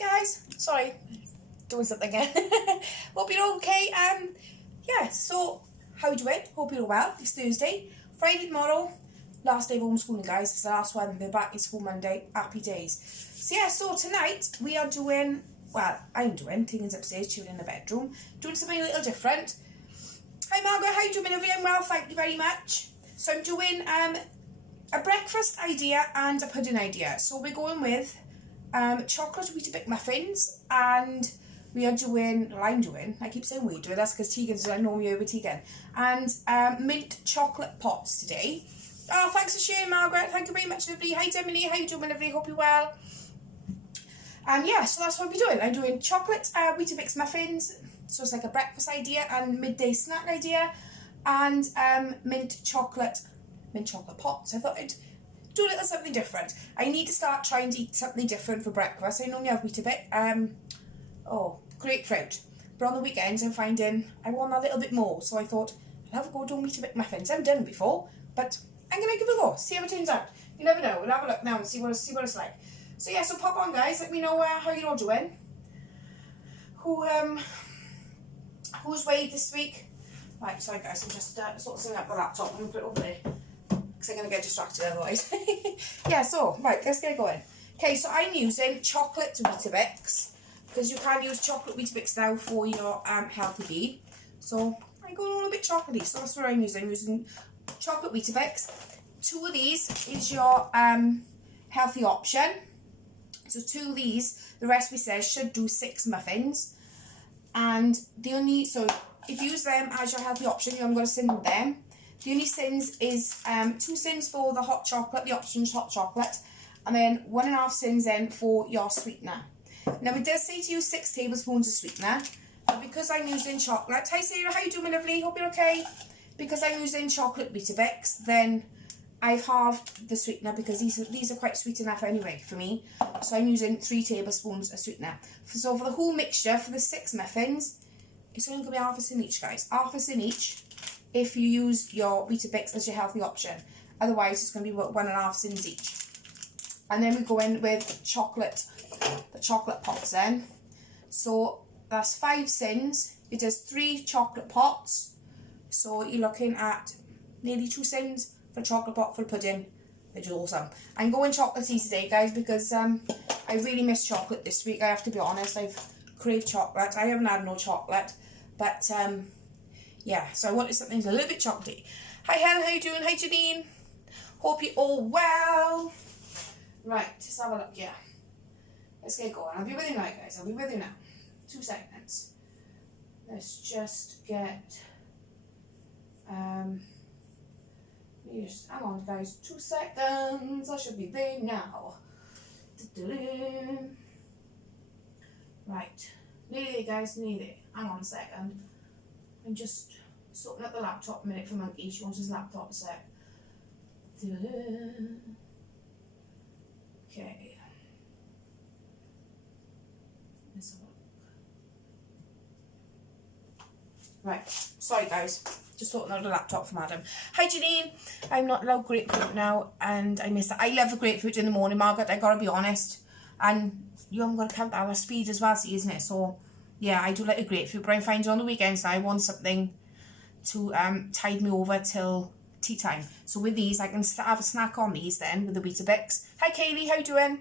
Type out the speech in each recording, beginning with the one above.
guys, sorry, doing something again. Hope you're okay. Yeah, so how you doing? Hope you're well. It's Thursday, Friday tomorrow, last day of homeschooling, guys. It's the last one. We're back in school Monday. Happy days. So yeah, so tonight we are doing, well, I'm doing, Tegan's upstairs, chilling in the bedroom, doing something a little different. Hi Margaret, how you doing? I'm well, thank you very much. So I'm doing a breakfast idea and a pudding idea. So we're going with chocolate Weetabix muffins, and we are doing, well, I'm doing, I keep saying we do, that's because Tegan's, I know me over Tegan, and mint chocolate pots today. Oh, thanks for sharing, Margaret, thank you very much, lovely. Hi Emily, how you doing, lovely, hope you're well. And yeah, so that's what we're doing. I'm doing chocolate Weetabix muffins, so it's like a breakfast idea and midday snack idea, and mint chocolate pots. I thought I'd do a little something different. I need to start trying to eat something different for breakfast. I normally have Weetabix, grapefruit, but on the weekends I'm finding I want a little bit more, so I thought I'll have a go doing Weetabix muffins. I haven't done it before, but I'm going to give it a go, see how it turns out. You never know, we'll have a look now and see what it's like. So yeah, so pop on guys, let me know how you're all doing. Who's weighed this week? Right, sorry guys, I'm just sort of setting up the laptop. I'm going to put it over there, because I'm going to get distracted otherwise. Yeah, so, right, let's get going. Okay, so I'm using chocolate Weetabix, because you can use chocolate Weetabix now for your healthy bee. So, I'm going all a bit chocolatey, so that's what I'm using. I'm using chocolate Weetabix. 2 of these is your healthy option. So 2 of these, the recipe says, should do 6 muffins. And so if you use them as your healthy option, you haven't got to sin with them. The only sins is 2 sins for the hot chocolate, the option's hot chocolate, and then 1.5 sins then for your sweetener. Now it does say to use 6 tablespoons of sweetener, but because I'm using chocolate, hi Sarah, how you doing, my lovely? Hope you're okay. Because I'm using chocolate Weetabix, then I've halved the sweetener, because these are quite sweet enough anyway for me. So I'm using 3 tablespoons of sweetener. So for the whole mixture, for the 6 muffins, it's only going to be half a sin each, guys. Half a sin each if you use your Weetabix as your healthy option. Otherwise, it's going to be 1.5 sins each. And then we go in with the chocolate pots then. So that's 5 sins. It does 3 chocolate pots. So you're looking at nearly 2 sins for a chocolate pot for a pudding, which is awesome. I'm going chocolatey today, guys, because I really miss chocolate this week. I have to be honest, I've craved chocolate. I haven't had no chocolate, but yeah, so I wanted something a little bit chocolatey. Hi Helen, how you doing? Hi Janine, hope you're all well. Right, let's have a look. Yeah, let's get going. I'll be with you now, guys. I'll be with you now. 2 seconds. Let's just get hang on guys, 2 seconds, I should be there now. Right, nearly there guys, nearly there. Hang on a second. I'm just sorting up the laptop a minute for Monkey, she wants his laptop a sec. Okay. Let's have a look. Right, sorry guys. Just sorting out the laptop for Madam. Hi Janine, I'm not allowed grapefruit now, and I miss that. I love the grapefruit in the morning, Margaret, I gotta be honest. And you haven't got to count our speed as well, see, isn't it? So yeah, I do like a grapefruit, but I'm finding on the weekends now I want something to tide me over till tea time. So with these, I can have a snack on these then with the Weetabix. Hi Kaylee, how you doing?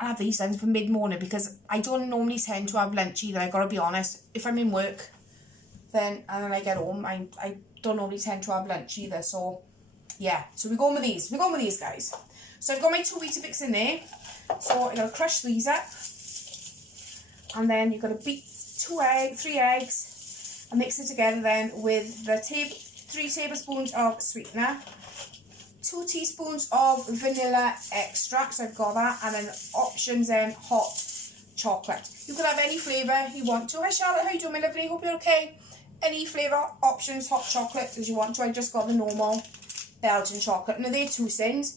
I have these then for mid-morning, because I don't normally tend to have lunch either, I gotta be honest. If I'm in work, and then I get home, I don't normally tend to have lunch either, so yeah, so we're going with these guys. So I've got my 2 Weetabix in there, so I'm going to crush these up, and then you're going to beat 3 eggs and mix it together then with the 3 tablespoons of sweetener, 2 teaspoons of vanilla extract, so I've got that, and then options then hot chocolate. You can have any flavour you want to. Hi Charlotte, how you doing my lovely? Hope you're okay. Any flavour options, hot chocolate as you want to. I just got the normal Belgian chocolate. Now they're 2 cents,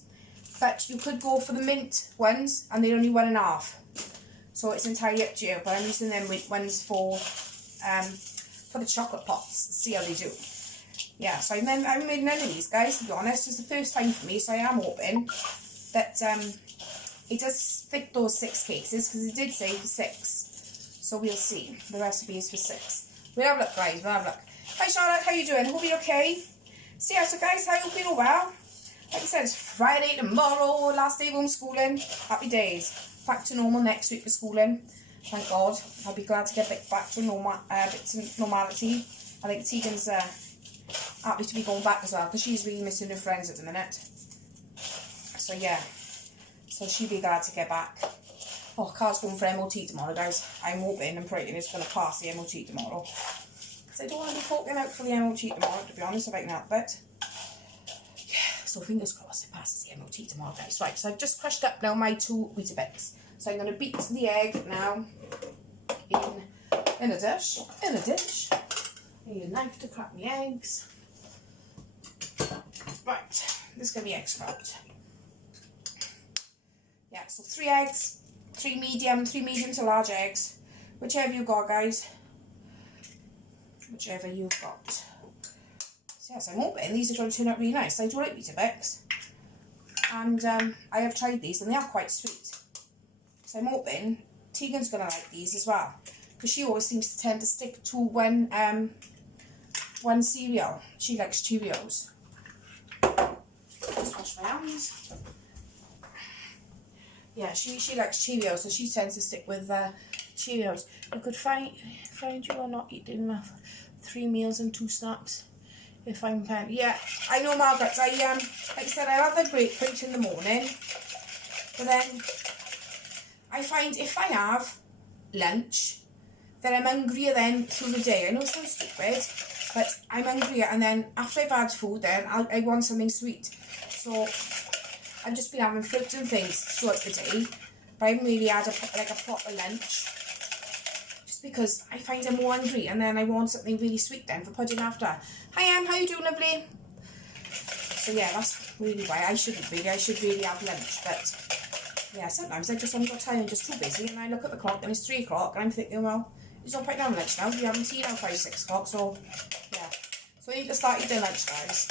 but you could go for the mint ones, and they're only 1.5. So it's entirely up to you. But I'm using them ones for the chocolate pots. See how they do. Yeah, so I haven't made none of these guys, to be honest. It's the first time for me, so I am hoping that it does fit those 6 cases because it did say for 6. So we'll see. The recipe is for 6. We'll have a look, guys. We'll have a look. Hi, Charlotte. How you doing? Hope you're okay. So yeah, so guys, I hope you're well. Like I said, it's Friday tomorrow, last day of homeschooling. Happy days. Back to normal next week for schooling. Thank God. I'll be glad to get back to normality. I think Tegan's happy to be going back as well because she's really missing her friends at the minute. So yeah, so she'll be glad to get back. Oh, car's going for MOT tomorrow, guys. I'm hoping and praying it's going to pass the MOT tomorrow. Because I don't want to be forking out for the MOT tomorrow, to be honest, if I can help it. Yeah, so fingers crossed it passes the MOT tomorrow, guys. Right, so I've just crushed up now my 2 Weetabix. So I'm going to beat the egg now in a dish. I need a knife to crack my eggs. Right, this is going to be egg scrubbed. Yeah, so 3 eggs, 3 medium to large eggs. Whichever you got, guys. Whichever you've got. So yes, I'm hoping these are going to turn out really nice. I do like Weetabix. And I have tried these and they are quite sweet. So I'm hoping Tegan's going to like these as well. Because she always seems to tend to stick to one cereal. She likes Cheerios. Just wash my hands. Yeah, she likes Cheerios, so she tends to stick with Cheerios. You could find you are not eating 3 meals and 2 snacks. If I'm yeah, I know, Margaret. Like I said, I have the grapefruit in the morning, but then I find if I have lunch, then I'm hungrier then through the day. I know it sounds stupid, but I'm hungrier, and then after I've had food, then I want something sweet. So I've just been having fruits and things throughout the day, but I haven't really had a proper lunch. Just because I find I'm more hungry, and then I want something really sweet then for pudding after. Hi Anne, how you doing, lovely? So yeah, that's really why I shouldn't really. I should really have lunch, but yeah, sometimes I just haven't got time. I'm just too busy, and I look at the clock and it's 3 o'clock, and I'm thinking, well, it's not quite down lunch now. We haven't seen now 5, 6 o'clock, so yeah. So I need to start eating lunch, guys.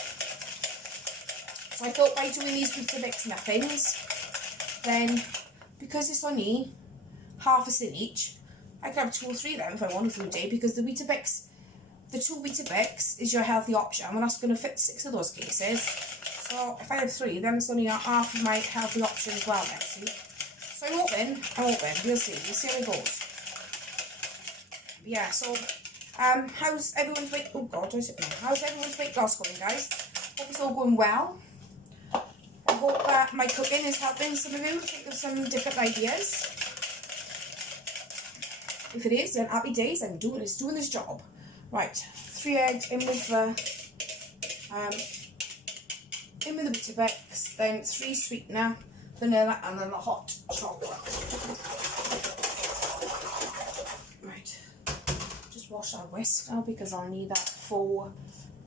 So I thought by doing these Weetabix muffins, then because it's only half a tin each, I could have 2 or 3 of them if I wanted through the day, because the 2 Weetabix is your healthy option, and that's going to fit 6 of those cases. So if I have 3, then it's only half of my healthy option as well next week. So I'm hoping, we'll see how it goes. But yeah, so how's everyone's weight? Oh God, how's everyone's weight loss going, guys? Hope it's all going well. I hope that my cooking is helping some of you think of some different ideas. If it is, then happy days. I'm doing this job. Right, 3 eggs in with the Weetabix, then 3 sweetener, vanilla, and then the hot chocolate. Right, just wash our whisk now because I'll need that for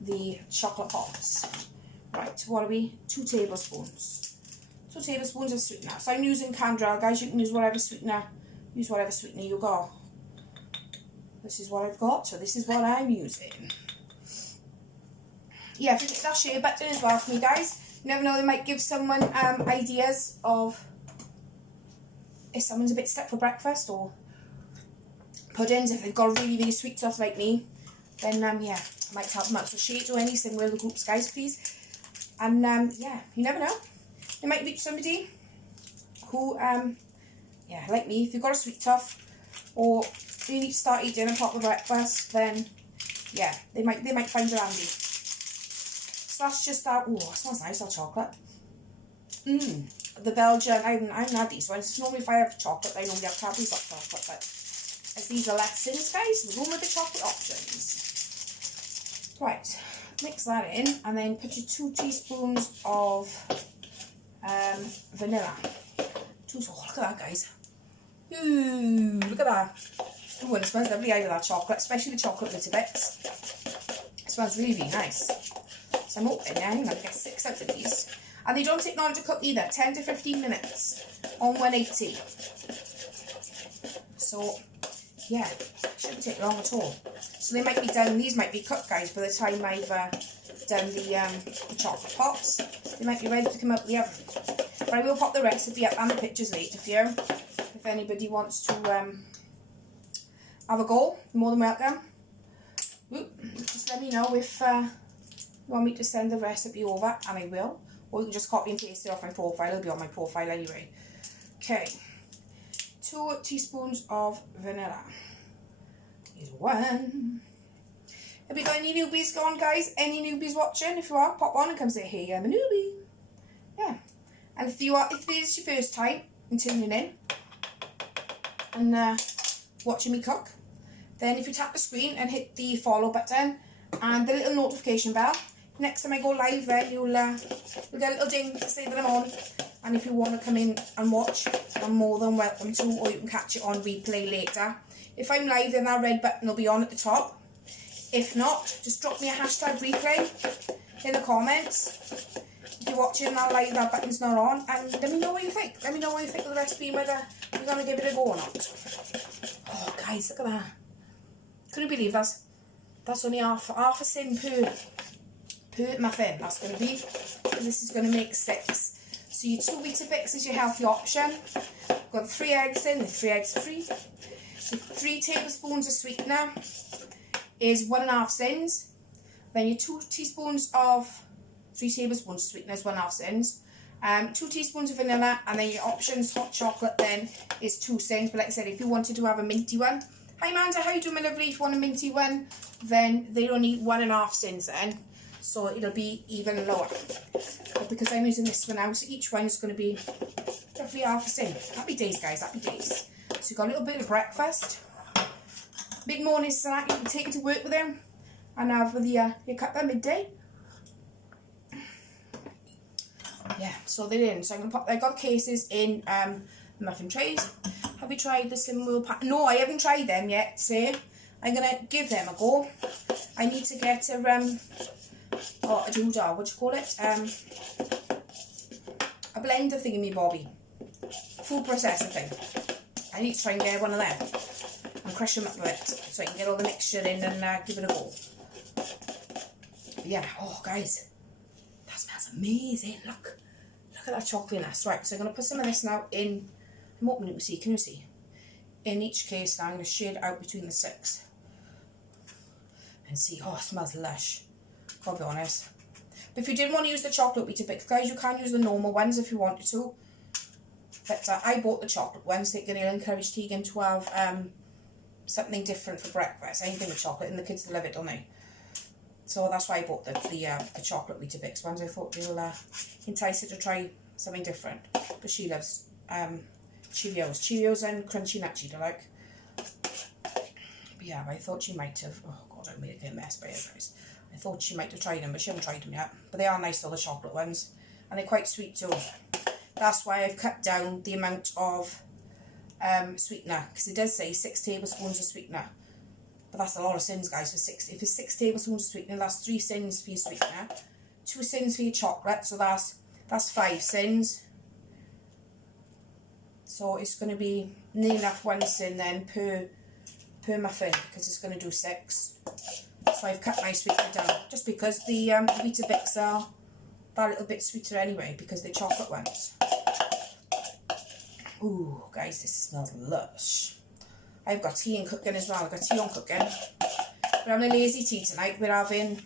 the chocolate pops. Right, what are we? 2 tablespoons. 2 tablespoons of sweetener. So I'm using Candrel, guys. You can use whatever sweetener you got. This is what I've got, so this is what I'm using. Yeah, if you hit that share button as well for me, guys. You never know, they might give someone ideas of if someone's a bit stuck for breakfast, or puddings, if they've got really, really sweet stuff like me, then yeah, I might help them out. So share to any single the groups, guys, please. And yeah, you never know. It might reach somebody who, yeah, like me, if you've got a sweet tooth, or you need to start eating a proper breakfast, then yeah, they might find it handy. So that's just that. Oh, it smells nice, that chocolate. The Belgian, I haven't had these ones. Normally if I have chocolate, I normally have Cadbury's hot chocolate, but as these are lessons, guys, we're going with the chocolate options. Right, mix that in, and then put your 2 teaspoons of vanilla. Oh, look at that, guys. Ooh, look at that. Ooh, and it smells lovely out of that chocolate, especially the chocolate Weetabix. It smells really, really nice. So I'm hoping, yeah, I'm going to get 6 out of these. And they don't take long to cook either, 10 to 15 minutes on 180. So, yeah, shouldn't take long at all. So they might be done, these might be cooked, guys, by the time I've put down the chocolate pops. They might be ready to come out of the oven. But I will pop the recipe up and the pictures later for you. If anybody wants to have a go, you're more than welcome. Just let me know if you want me to send the recipe over, and I will. Or you can just copy and paste it off my profile. It'll be on my profile anyway. Okay. 2 teaspoons of vanilla. Here's 1. Have you got any newbies going, guys? Any newbies watching? If you are, pop on and come say, hey, I'm a newbie. Yeah. And if this is your first time in tuning in and watching me cook, then if you tap the screen and hit the follow button and the little notification bell, next time I go live, then you'll get a little ding to say that I'm on. And if you want to come in and watch, I'm more than welcome to, or you can catch it on replay later. If I'm live, then that red button will be on at the top. If not, just drop me a hashtag replay in the comments. If you're watching that live, that button's not on, and let me know what you think. Let me know what you think of the recipe and whether you're going to give it a go or not. Oh, guys, look at that. Couldn't believe that's only half a sin per muffin. That's going to be. This is going to make 6. So your 2 Weetabix is your healthy option. I've got 3 eggs in, the 3 eggs are free. 3 tablespoons of sweetener is 1.5 sins. Then your 3 tablespoons of sweetener is 1.5 sins. 2 teaspoons of vanilla, and then your options, hot chocolate then is 2 sins. But like I said, if you wanted to have a minty one, hi Amanda, how you doing my lovely? If you want a minty one, then they only 1.5 sins then. So it'll be even lower. But because I'm using this one now, so each one is going to be roughly half a sin. Happy days, guys, happy days. So you've got a little bit of breakfast. Mid-morning snack, you can take it to work with them and have with your cuppa midday. Yeah, so they're in. So I'm going to pop, I got cases in the muffin trays. Have you tried the Slim World pack? No, I haven't tried them yet, so I'm going to give them a go. I need to get a doodah, what do you call it? A blender thingy-bobby. Food processor thing. I need to try and get one of them and crush them up a bit so I can get all the mixture in and give it a go. But yeah, oh guys, that smells amazing. Look at that chocolateness. Right, so I'm going to put some of this now in. I'm opening it to see, can you see? In each case now I'm going to shade it out between the 6 and see. Oh, it smells lush, I'll be honest. But if you didn't want to use the chocolate Weetabix, guys, you can use the normal ones if you wanted to. But I bought the chocolate ones, thinking it'll encourage Tegan to have something different for breakfast. Anything with chocolate, and the kids love it, don't they? So that's why I bought the chocolate Weetabix ones. I thought they'll entice her to try something different. But she loves Cheerios and crunchy nut cheetah like. But yeah, I thought she might have. Oh God, I made a mess by it, guys. I thought she might have tried them, but she hasn't tried them yet. But they are nice, though, the chocolate ones, and they're quite sweet too. That's why I've cut down the amount of sweetener, because it does say 6 tablespoons of sweetener. But that's a lot of sins, guys. If it's 6 tablespoons of sweetener, that's 3 sins for your sweetener, 2 sins for your chocolate, so that's 5 sins. So it's going to be near enough 1 sin then per muffin, because it's going to do 6. So I've cut my sweetener down, just because the Weetabix are that little bit sweeter anyway, because they're chocolate ones. Ooh, guys, this smells lush. I've got tea and cooking as well. I've got tea on cooking. We're having a lazy tea tonight. We're having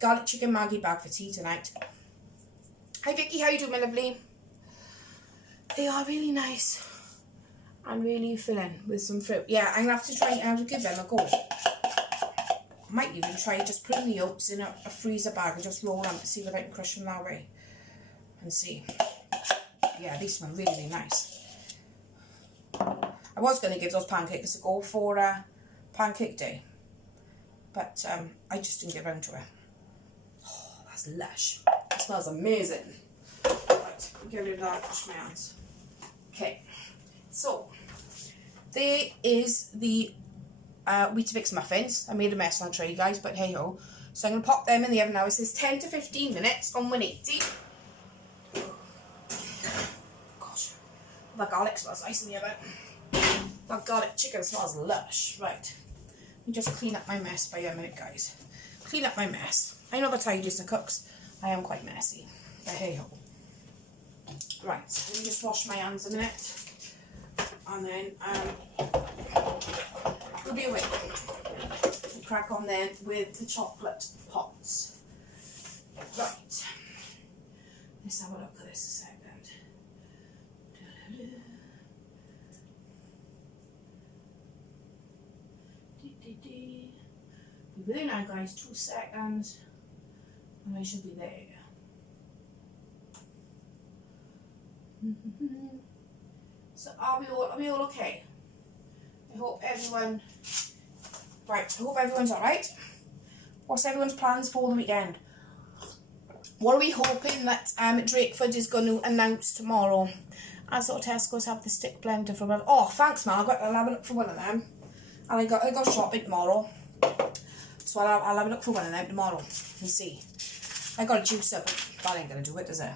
garlic chicken Maggi bag for tea tonight. Hi Vicky, how you doing, my lovely? They are really nice and really filling with some fruit. Yeah, I'm going to have to try and give them a go. I might even try just putting the oats in a freezer bag and just roll them to see whether I can crush them that way. And see. Yeah, these smell really, really nice. I was going to give those pancakes a go for pancake day. But I just didn't get around to it. Oh, that's lush. It smells amazing. Right, get rid of that, wash my hands. Okay, so there is the Weetabix muffins. I made a mess on the tray, guys, but hey ho. So I'm going to pop them in the oven now. It says 10 to 15 minutes on 180. Gosh, that garlic smells nice in the oven. That garlic chicken smells lush. Right, let me just clean up my mess by a minute, guys. Clean up my mess. I know the tidiest of cooks. I am quite messy. But hey ho. Right, let me just wash my hands a minute. And then we'll be away. We'll crack on then with the chocolate pots. Right. Let's have a look at this a second. Be with you now, guys. 2 seconds, and I should be there. So are we all okay? I hope everyone. Right. I hope everyone's all right. What's everyone's plans for the weekend? What are we hoping that Drakeford is going to announce tomorrow? I saw Tesco's have the stick blender for one. Oh, thanks, Margaret. I'll have a look for one of them. And I got shopping tomorrow, so I'll have a look for one of them tomorrow and see. I got a juicer, but that ain't gonna do it, is it?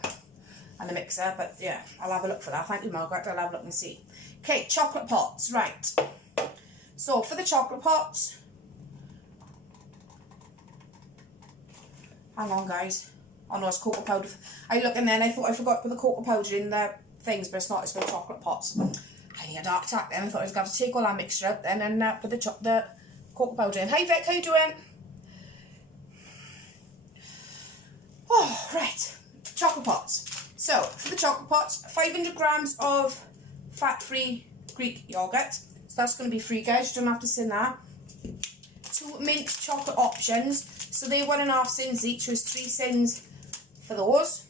And a mixer, but yeah, I'll have a look for that. Thank you, Margaret. I'll have a look and see. Okay, chocolate pots, right. So for the chocolate pots, hang on, guys. Oh no, it's cocoa powder. I looked and then I thought I forgot to put the cocoa powder in the things, but it's not. It's for chocolate pots. I had a dark attack then. I thought I was going to have to take all that mixture up then and put the cocoa powder in. Hi Vic, how you doing? Oh, right. Chocolate pots. So, for the chocolate pots, 500 grams of fat-free Greek yogurt. So that's going to be free, guys. You don't have to sin that. 2 mint chocolate options. So they're 1.5 sins each, so it's 3 sins for those.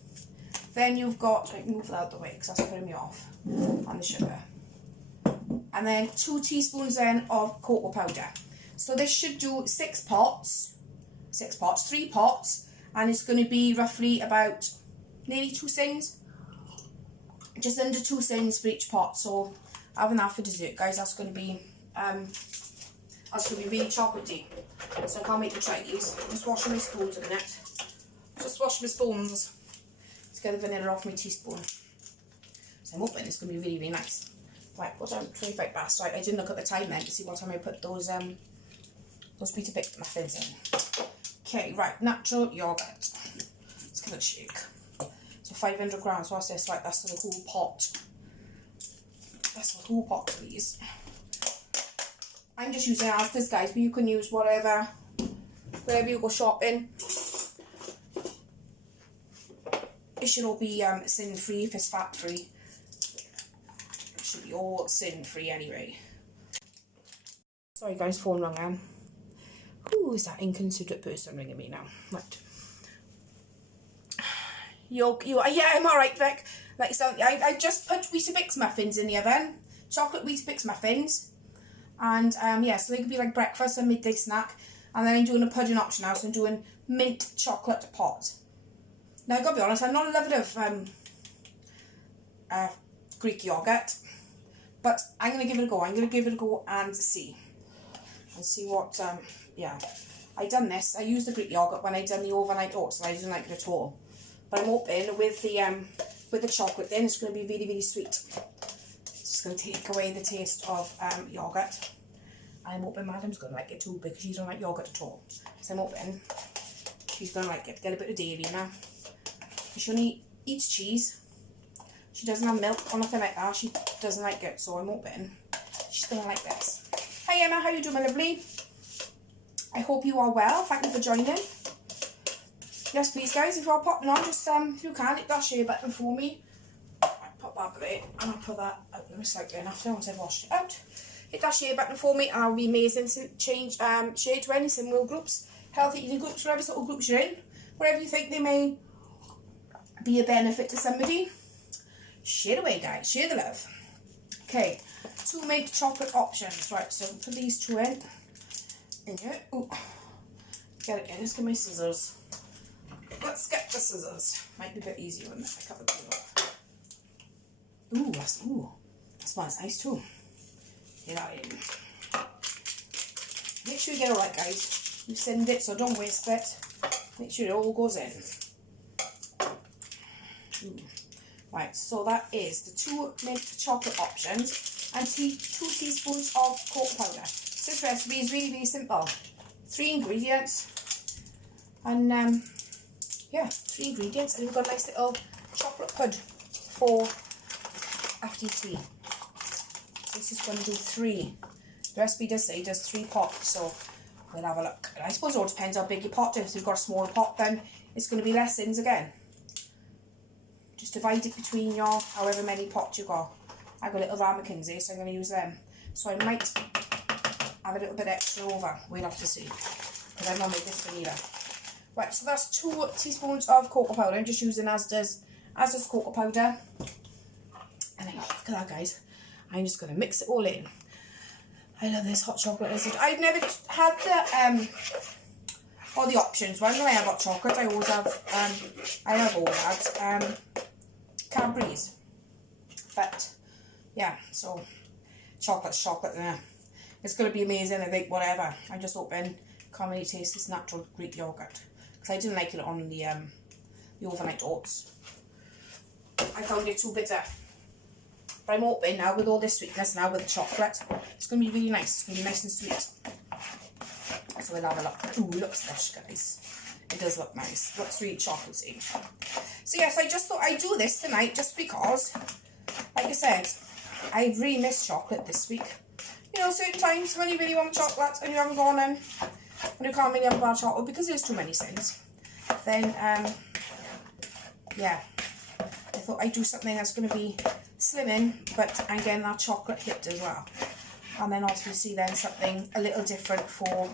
Then you've got, I can move that out the way because that's putting me off on the sugar. And then 2 teaspoons then of cocoa powder. So this should do 3 pots, and it's going to be roughly about nearly 2 sins, just under 2 sins for each pot. So having that for dessert, guys, that's going to be really chocolatey. So I can't wait to try these. Just washing my spoons a minute. Just wash my spoons to get the vanilla off my teaspoon. So I'm hoping it's going to be really, really nice. Right, what time? 25 past. Right, I didn't look at the time then to see what time I put those Weetabix muffins in. Okay, right, natural yogurt. Let's give it a shake. So 500 grams. What's this? Right, that's the whole pot. That's the whole pot, please. I'm just using Asda's, guys, but you can use whatever you go shopping. It should all be sin free if it's fat free. Should be all sin free anyway. Sorry guys, phone rang again. Who is that inconsiderate person ringing me now? Right. Yeah, I'm alright, Vic. Like so, I just put Weetabix muffins in the oven. Chocolate Weetabix muffins. And yeah, so they could be like breakfast and midday snack. And then I'm doing a pudding option now, so I'm doing mint chocolate pot. Now I gotta be honest, I'm not a lover of Greek yogurt. But I'm going to give it a go. I'm going to give it a go and see. And see what, yeah. I done this. I used the Greek yogurt when I done the overnight oats and I didn't like it at all. But I'm hoping with the chocolate then it's going to be really, really sweet. It's just going to take away the taste of yogurt. I'm hoping Madam's going to like it too because she don't like yogurt at all. So I'm hoping she's going to like it. Get a bit of dairy now. She only eats cheese. She doesn't have milk or nothing like that. She doesn't like it, so I'm hoping she's going to like this. Hi Emma, how you doing, my lovely? I hope you are well. Thank you for joining. Yes, please, guys, if you are popping on, just if you can, hit that share button for me. I'll pop that there, and I'll put that out in the recycling after once I've washed it out. Hit that share button for me, and I'll be amazing to change share to any similar groups, healthy eating groups, whatever sort of groups you're in, wherever you think they may be a benefit to somebody. Share away, guys. Share the love. Okay, 2 mint chocolate options. Right, so put these 2 in here. Ooh, get it in. Let's get my scissors. Let's get the scissors. Might be a bit easier when I cut the glue off. That smells nice too. Get that in. Make sure you get it all right, guys. You've send it, so don't waste it. Make sure it all goes in. Right, so that is the 2 mint chocolate options and 2 teaspoons of cocoa powder. So this recipe is really, really simple. 3 ingredients. And yeah, 3 ingredients, and we've got a nice little chocolate pud for after tea. This is going to do 3. The recipe does say it does 3 pots, so we'll have a look. And I suppose it all depends how big your pot is. If you've got a smaller pot, then it's going to be less thins again. Just divide it between your however many pots you got. I've got little ramekins here, so I'm going to use them. So I might have a little bit extra over. We'll have to see, because I don't make this for neither. Right, so that's 2 teaspoons of cocoa powder. I'm just using Asda's cocoa powder. And then, oh, look at that, guys. I'm just going to mix it all in. I love this hot chocolate. I've never had the all the options. When I have hot chocolate, I always have I have always had Cadbury's. But yeah, so chocolate's chocolate. Yeah. It's going to be amazing. I think whatever. I'm just hoping can't really taste this natural Greek yogurt, because I didn't like it on the overnight oats. I found it too bitter. But I'm hoping now with all this sweetness now with the chocolate, it's going to be really nice. It's going to be nice and sweet. So we'll have a look. Ooh, it looks lush, guys. It does look nice. It looks really chocolatey. So yes, I just thought I'd do this tonight just because, like I said, I've really missed chocolate this week. You know, certain times when you really want chocolate and you haven't gone in, and you can't really have a bar of chocolate because there's too many things, then, yeah, I thought I'd do something that's going to be slimming, but I'm getting that chocolate hit as well. And then obviously then something a little different for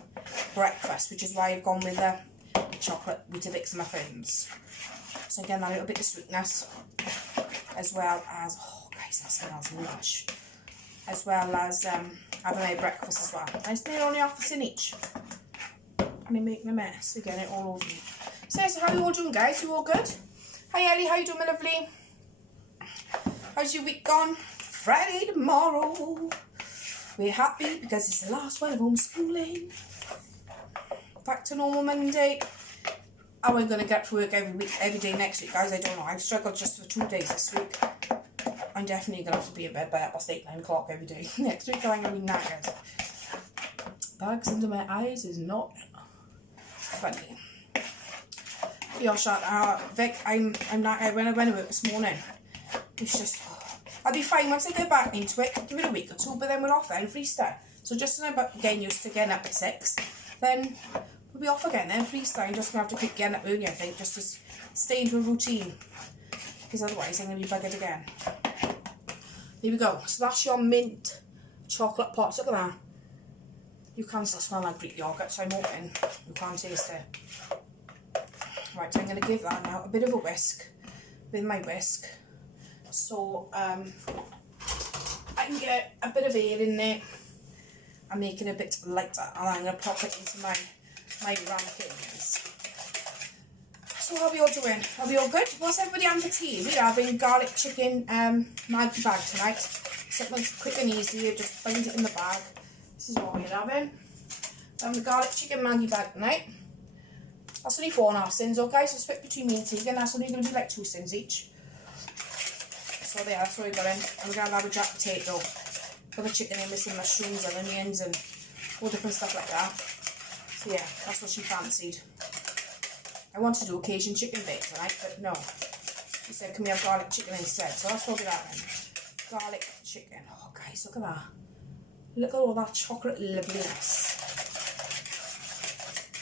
breakfast, which is why I've gone with the chocolate Weetabix muffins. So again, that little bit of sweetness, as well as, oh guys, that smells lush. As well as having a breakfast as well. I still only half a tin each. And I'm making a mess. Again, it all over me. So how are you all doing, guys? You all good? Hi Ellie, how you doing, my lovely? How's your week gone? Friday tomorrow. We're happy because it's the last one of homeschooling. Back to normal Monday. How am I going to get to work every day next week, guys? I don't know. I've struggled just for 2 days this week. I'm definitely going to have to be in bed by past 8, 9 o'clock every day. Next week I'm going to be knackered. Bags under my eyes is not funny. You're shut out. Vic, I'm knackered. When I went to work this morning, it's just, I'll be fine once I get back into it. Give it a week or 2, but then we're off then, freestyle. So just as I'm getting used to getting up at 6, then we'll be off again then, freestyle. I'm just going to have to keep getting up early, I think, just to stay into a routine. Because otherwise I'm going to be buggered again. Here we go. So that's your mint chocolate pot. Look at that. You can still smell like Greek yogurt, so I'm hoping you can't taste it. Right, so I'm going to give that now a bit of a whisk with my whisk. So I can get a bit of air in there and make it a bit lighter. And I'm going to pop it into my ramekins. So how are we all doing? Are we all good? What's everybody having for tea? We're having garlic chicken Maggi bag tonight. Something quick and easy, you just bind it in the bag. This is what we're having. I'm having the garlic chicken Maggi bag tonight. That's only 4.5 cents, okay? So split between me and Tegan. That's only going to be like 2 cents each. So there, that's what we've got in. And we're going to have a jack potato. Put the chicken in with some mushrooms and onions and all different stuff like that. So yeah, that's what she fancied. I wanted to do Cajun chicken bake tonight, but no. She said, can we have garlic chicken instead? So that's what we're having. Garlic chicken. Oh, guys, look at that. Look at all that chocolate loveliness.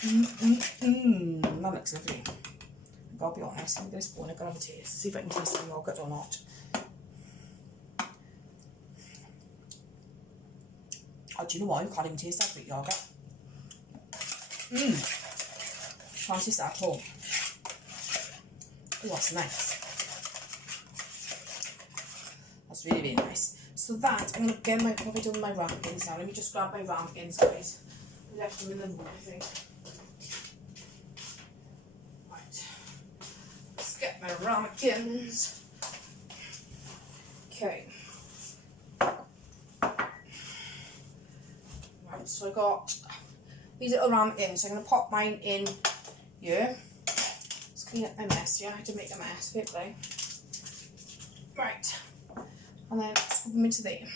That looks lovely. I've got to be honest, I'm going to spoon it, I've got to have a taste. See if I can taste the yogurt or not. Oh, do you know what? You can't even taste that Greek yogurt. Can't taste that at all. Oh, that's nice. That's really, really nice. So that, I'm going to get what have I done with my ramekins now? Let me just grab my ramekins, guys. I left them in the room, I think. Right. Let's get my ramekins. Okay. Right, so I got these little ramekins. So I'm going to pop mine in here. Let's clean up my mess. Yeah, I had to make a mess. Fair play. Right. And then scoop them into there.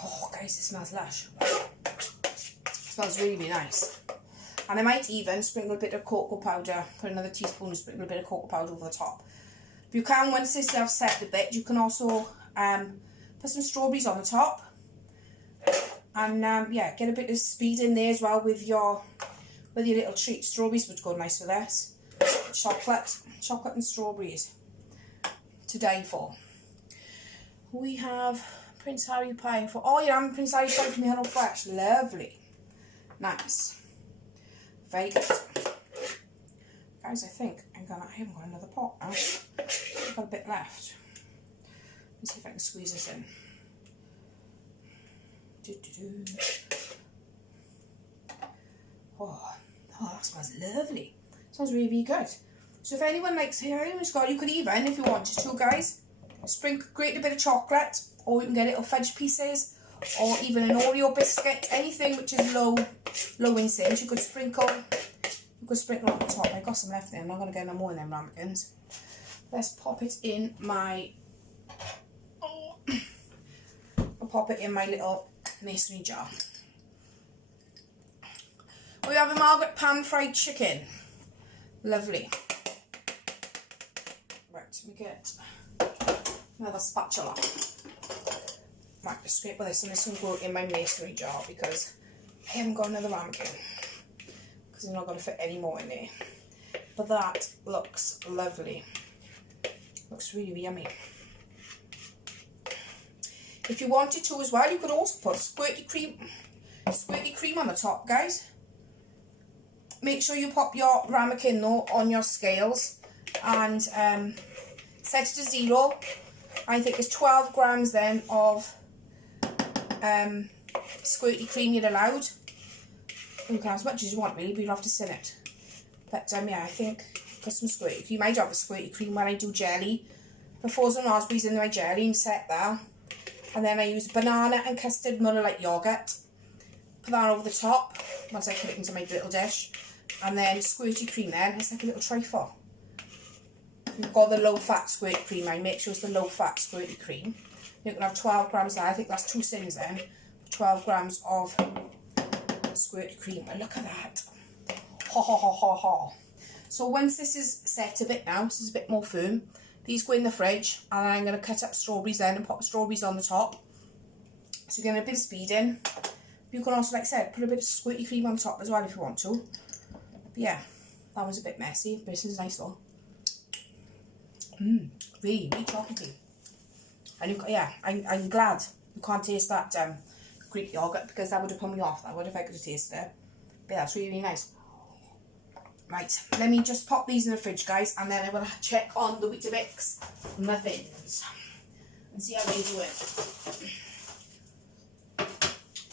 Oh, guys, it smells lush. It smells really, really nice. And I might even sprinkle a bit of cocoa powder, put another teaspoon, sprinkle a bit of cocoa powder over the top. If you can, once this has set a bit, you can also put some strawberries on the top. And yeah, get a bit of speed in there as well with your little treat. Strawberries would go nice with this. Chocolate and strawberries to die for. We have Prince Harry pie for, oh yeah, I'm Prince Harry pie from Hello Fresh. Lovely. Nice. Very good. Guys, I think I haven't got another pot now. I've got a bit left. Let's see if I can squeeze this in. Oh, that smells lovely. Smells really, really good. So if anyone likes Harry Scott, you could even, if you wanted to, guys, grate a bit of chocolate, or you can get little fudge pieces, or even an Oreo biscuit, anything which is low in sage. You could sprinkle on the top. I got some left there. I'm not going to get no more in them ramekins. Let's pop it in my. I'll pop it in my little mason jar. We have a Margaret pan fried chicken. Lovely. Right, let me get another spatula. Right, just scrape with this, and this will go in my mason jar because I haven't got another ramekin because I'm not going to fit any more in there. But that looks lovely. Looks really, really yummy. If you wanted to as well, you could also put squirty cream on the top, guys. Make sure you pop your ramekin though on your scales and set it to 0. I think it's 12 grams then of squirty cream you're allowed. You can have as much as you want really, but you'll have to sin it. But yeah, I think put some squirty cream. I do have a squirty cream when I do jelly. Before some raspberries in my jelly and set that. And then I use banana and custard Muller like yogurt. Put that over the top once I put it into my little dish. And then squirty cream then, it's like a little trifle. You've got the low fat squirty cream. I make sure it's the low fat squirty cream. You can have 12 grams there. I think that's 2 sins then. 12 grams of squirty cream. But look at that. Ha ha ha ha ha. So once this is set a bit now, this is a bit more firm. These go in the fridge, and I'm going to cut up strawberries then and pop strawberries on the top. So you're getting a bit of speed in. You can also, like I said, put a bit of squirty cream on top as well if you want to. But yeah, that was a bit messy, but this is nice though. Really, really chocolatey. And yeah, I'm glad you can't taste that Greek yogurt because that would have put me off. That would if I could have tasted it. But yeah, that's really, really nice. Right, let me just pop these in the fridge, guys, and then I will check on the Weetabix muffins and see how they do it.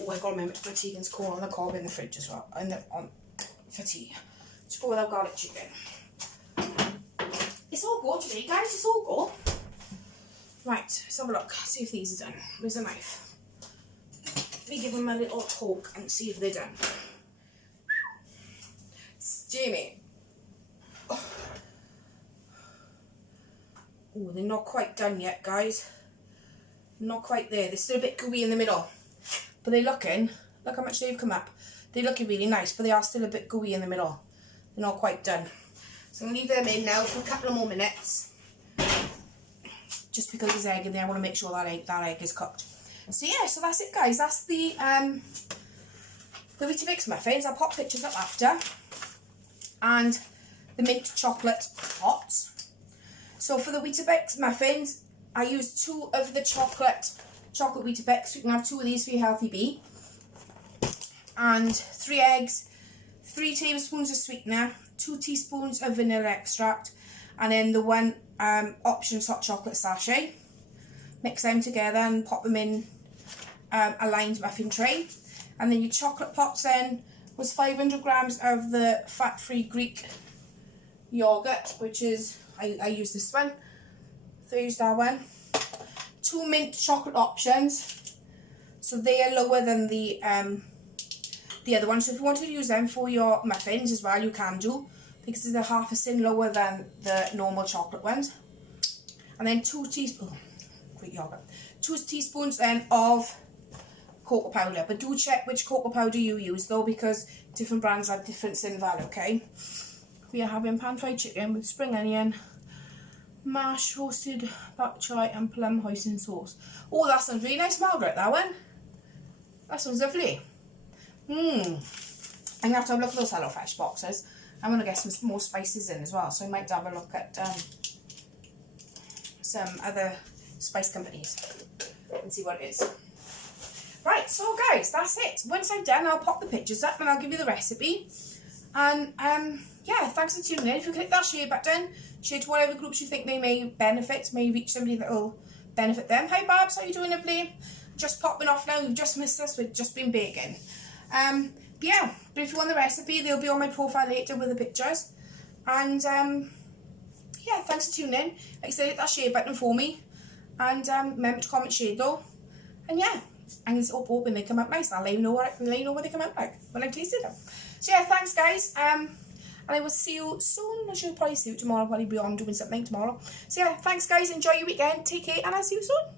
Oh, I got to remember to put Tegan's corn on the cob in the fridge as well, for tea. Let's go without garlic chicken. It's all good today, guys. It's all good. Right, let's have a look. See if these are done. Where's the knife? Let me give them a little poke and see if they're done. Steamy. Oh, they're not quite done yet, guys. Not quite there. They're still a bit gooey in the middle. But they're looking, look how much they've come up. They're looking really nice, but they are still a bit gooey in the middle. They're not quite done. So I'm going to leave them in now for a couple of more minutes. Just because there's egg in there, I want to make sure that egg is cooked. So yeah, so that's it, guys. That's the Weetabix muffins. I'll pop pictures up after. And the mint chocolate pots. So for the Weetabix muffins, I used 2 of the chocolate Weetabix. You can have 2 of these for your healthy bee. And 3 eggs, 3 tablespoons of sweetener, 2 teaspoons of vanilla extract, and then the 1 Options hot chocolate sachet. Mix them together and pop them in a lined muffin tray. And then your chocolate pots then was 500 grams of the fat-free Greek yogurt, which is, I use this one, so I use that one. 2 mint chocolate options, so they are lower than the other one. So if you wanted to use them for your muffins as well, you can do, because they're half a cent lower than the normal chocolate ones. And then 2 teaspoons, Greek yogurt, 2 teaspoons then of cocoa powder. But do check which cocoa powder you use though, because different brands have different Sinval, okay? We are having pan-fried chicken with spring onion, mashed roasted bok choy and plum hoisin sauce. Oh, that sounds really nice, Margaret, that one. That sounds lovely. I'm going to have a look at those HelloFresh boxes. I'm going to get some more spices in as well, so I might have a look at some other spice companies and see what it is. Right, so guys, that's it. Once I'm done, I'll pop the pictures up and I'll give you the recipe. And yeah, thanks for tuning in. If you click that share button, share to whatever groups you think they may benefit, may reach somebody that will benefit them. Hi Babs, how you doing, lovely? Just popping off now, you've just missed us, we've just been baking. Yeah, but if you want the recipe, they'll be on my profile later with the pictures. And yeah, thanks for tuning in. Like I said, hit that share button for me. And remember to comment, share though. And yeah, I'm just hoping they come out nice. I'll let you know what they come out like when I've tasted them. So yeah, thanks guys. And I will see you soon. I should probably see you tomorrow. I'll probably be on doing something tomorrow. So yeah, thanks guys. Enjoy your weekend. Take care, and I'll see you soon.